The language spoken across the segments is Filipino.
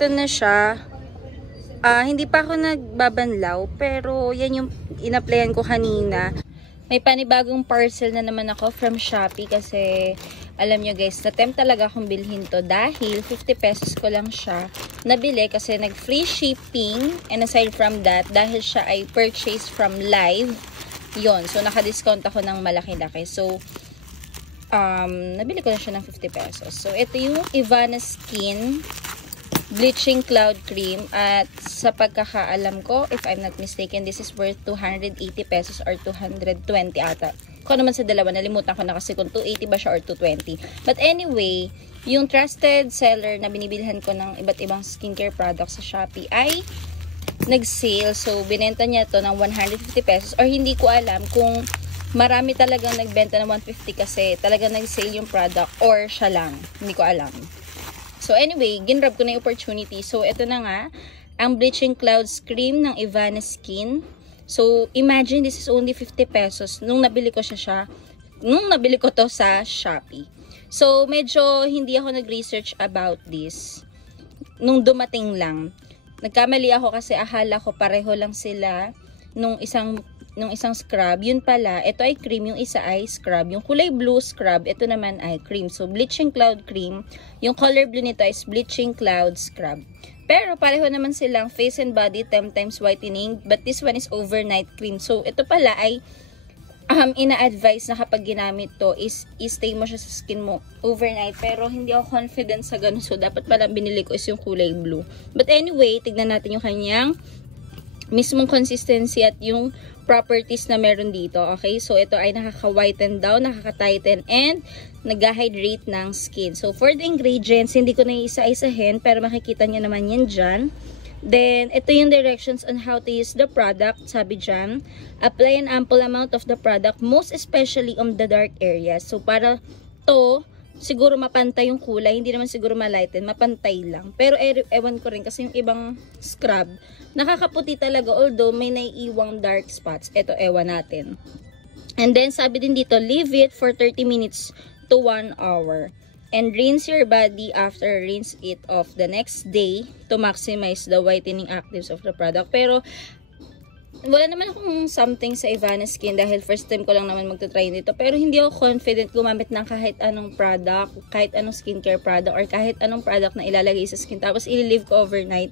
eto na siya. Hindi pa ako nagbabanlaw, pero yan yung in-applyan ko kanina. May panibagong parcel na naman ako from Shopee kasi alam nyo guys, na-tempt talaga akong bilhin to dahil 50 pesos ko lang siya nabili kasi nag-free shipping, and aside from that, dahil siya ay purchase from Live, yon, so naka-discount ako ng malaki-laki. So, nabili ko na siya ng 50 pesos. So, ito yung Ivana Skin Bleaching Cloud Cream, at sa pagkakaalam ko, if I'm not mistaken, this is worth 280 pesos or 220 ata. Kung naman sa dalawa, nalimutan ko na kasi kung 280 ba siya or 220. But anyway, yung trusted seller na binibilhan ko ng iba't ibang skincare products sa Shopee ay nag-sale. So, binenta niya to ng 150 pesos, or hindi ko alam kung marami talagang nagbenta ng 150 kasi talagang nag-sale yung product or siya lang. Hindi ko alam. So anyway, ginrab ko na yung opportunity. So ito na nga, ang Bleaching Clouds Cream ng Ivana Skin. So imagine, this is only 50 pesos nung nabili ko nung nabili ko to sa Shopee. So medyo hindi ako nag-research about this nung dumating lang. Nagkamali ako kasi akala ko pareho lang sila nung isang scrub. Yun pala, ito ay cream, yung isa ay scrub. Yung kulay blue scrub, ito naman ay cream. So, Bleaching Cloud Cream. Yung color blue nito is Bleaching Cloud Scrub. Pero, pareho naman silang face and body 10 times whitening. But this one is overnight cream. So, ito pala ay ina-advise na kapag ginamit to is i-stay mo siya sa skin mo overnight. Pero, hindi ako confident sa ganun. So, dapat pala binili ko is yung kulay blue. But anyway, tignan natin yung kanyang mismong consistency at yung properties na meron dito. Okay? So, ito ay nakaka-whiten daw, nakaka-tighten, and nag-hydrate ng skin. So, for the ingredients, hindi ko na isa-isahin, pero makikita nyo naman yan dyan. Then, ito yung directions on how to use the product. Sabi dyan, apply an ample amount of the product, most especially on the dark areas. So, para to, siguro mapantay yung kulay, hindi naman siguro malighten, mapantay lang. Pero ewan ko rin kasi yung ibang scrub, nakakaputi talaga, although may naiiwang dark spots. Ito, ewan natin. And then, sabi din dito, leave it for 30 minutes to 1 hour. And rinse your body after rinse it off the next day to maximize the whitening actives of the product. Pero, wala naman akong something sa Ivana Skin dahil first time ko lang naman magta-try nito. Pero hindi ako confident gumamit ng kahit anong product, kahit anong skincare product, or kahit anong product na ilalagay sa skin tapos i-leave ko overnight.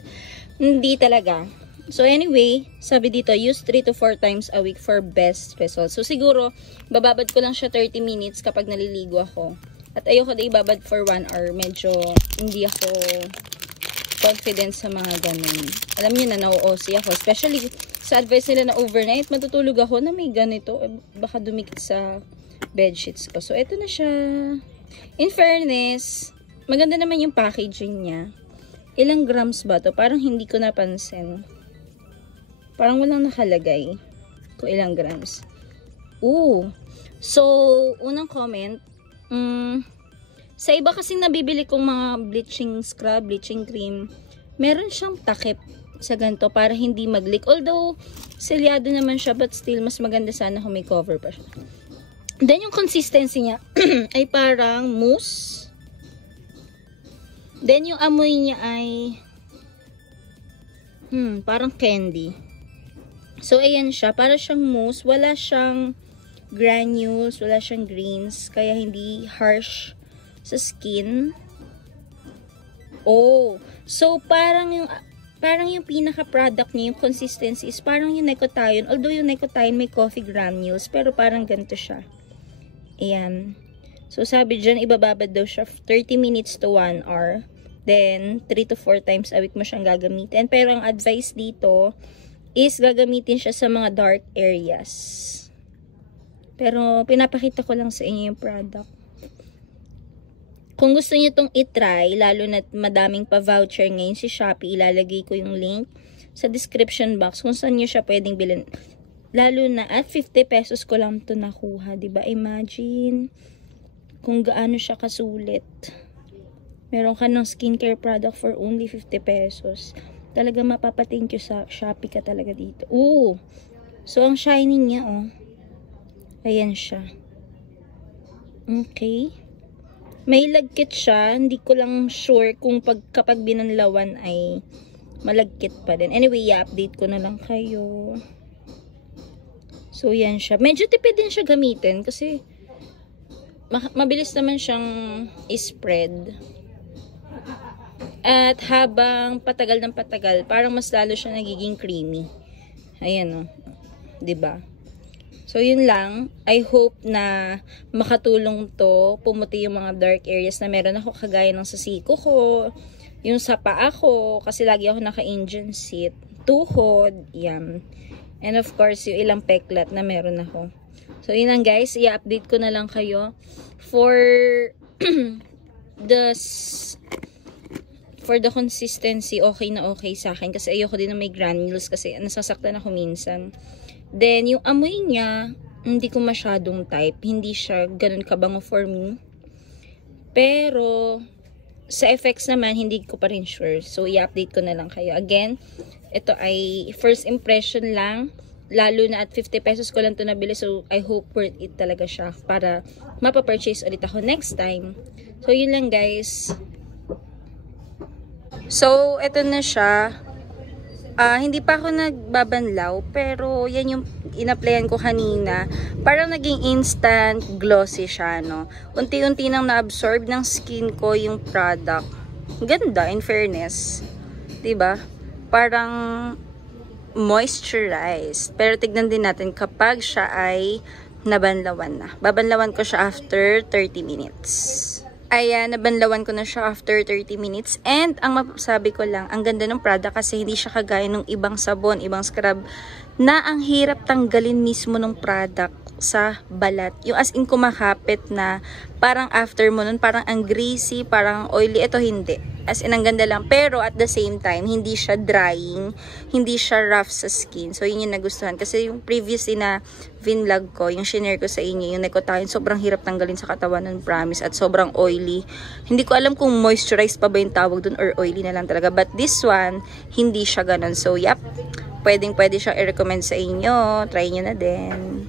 Hindi talaga. So anyway, sabi dito, use 3 to 4 times a week for best results. So siguro, bababad ko lang siya 30 minutes kapag naliligo ako. At ayoko na ibabad for 1 hour. Medyo hindi ako confident sa mga ganun. Alam niyo na, na-OC ako. Especially sa advice nila na overnight, matutulog ako na may ganito. Baka dumikit sa bedsheets ko. So, eto na siya. In fairness, maganda naman yung packaging niya. Ilang grams ba to? Parang hindi ko napansin. Parang walang nakalagay kung ilang grams. Ooh. So, unang comment, sa iba kasing nabibili kong mga bleaching scrub, bleaching cream, meron siyang takip sa ganito para hindi mag-leak. Although, selyado naman siya, but still, mas maganda sana kung may cover pa siya. Then, yung consistency niya ay parang mousse. Then, yung amoy niya ay parang candy. So, ayan siya. Para siyang mousse. Wala siyang granules, wala siyang greens, kaya hindi harsh sa skin. Oh, so parang yung pinaka-product niya, yung consistency is parang yung Nicotine. Although yung Nicotine may coffee granules, pero parang ganito siya. Ayan. So sabi dyan, ibababad daw siya 30 minutes to 1 hour. Then, 3 to 4 times a week mo siyang gagamitin. Pero ang advice dito is gagamitin siya sa mga dark areas. Pero, pinapakita ko lang sa inyo yung product. Kung gusto niyo itong itry, lalo na madaming pa-voucher ngayon si Shopee, ilalagay ko yung link sa description box kung saan niyo siya pwedeng bilhin. Lalo na at 50 pesos ko lang ito nakuha. Diba? Imagine kung gaano siya kasulit. Meron ka ng skincare product for only 50 pesos. Talaga mapapathank you sa Shopee ka talaga dito. Ooh! So, ang shining niya, oh. Ayan siya. Okay. May lagkit siya. Hindi ko lang sure kung kapag binanlawan ay malagkit pa din. Anyway, i-update ko na lang kayo. So, yan siya. Medyo tipid din siya gamitin kasi mabilis naman siyang i-spread. At habang patagal ng patagal, parang mas lalo siya nagiging creamy. Ayan o. Diba? So, yun lang. I hope na makatulong to. Pumuti yung mga dark areas na meron ako kagaya ng sa siko ko. Yung sa paa ko. Kasi lagi ako naka-Indian seat. Tuhod. Yan. And of course, yung ilang peklat na meron ako. So, yun lang guys. I-update ko na lang kayo. For the consistency, okay na okay sa akin. Kasi ayoko din na may granules. Kasi nasasaktan ako minsan. Then, yung amoy niya, hindi ko masyadong type. Hindi siya ganun kabango for me. Pero, sa effects naman, hindi ko pa rin sure. So, i-update ko na lang kayo. Again, ito ay first impression lang. Lalo na at 50 pesos ko lang ito nabili. So, I hope worth it talaga siya para mapapurchase ulit ako next time. So, yun lang guys. So, ito na siya. Hindi pa ako nagbabanlaw. Pero, yan yung in-applyan ko kanina. Parang naging instant glossy siya, no? Unti-unti nang na-absorb ng skin ko yung product. Ganda, in fairness. Diba? Parang moisturized. Pero tignan din natin kapag siya ay nabanlawan na. Babanlawan ko siya after 30 minutes. Ayan, nabanlawan ko na siya after 30 minutes. And ang masasabi ko lang, ang ganda ng product kasi hindi siya kagaya ng ibang sabon, ibang scrub, na ang hirap tanggalin mismo ng product sa balat. Yung as in kumakapit na parang after mo nun, parang ang greasy, parang oily. Ito hindi. As in, ang ganda lang. Pero at the same time, hindi siya drying, hindi siya rough sa skin. So, yun yung nagustuhan. Kasi yung previously na vinlog ko, yung shinare ko sa inyo, yung Nicotine, sobrang hirap tanggalin sa katawan ng promise at sobrang oily. Hindi ko alam kung moisturized pa ba yung tawag dun or oily na lang talaga. But this one, hindi siya ganun. So, yep. Pwedeng-pwede siyang i-recommend sa inyo. Try nyo na din.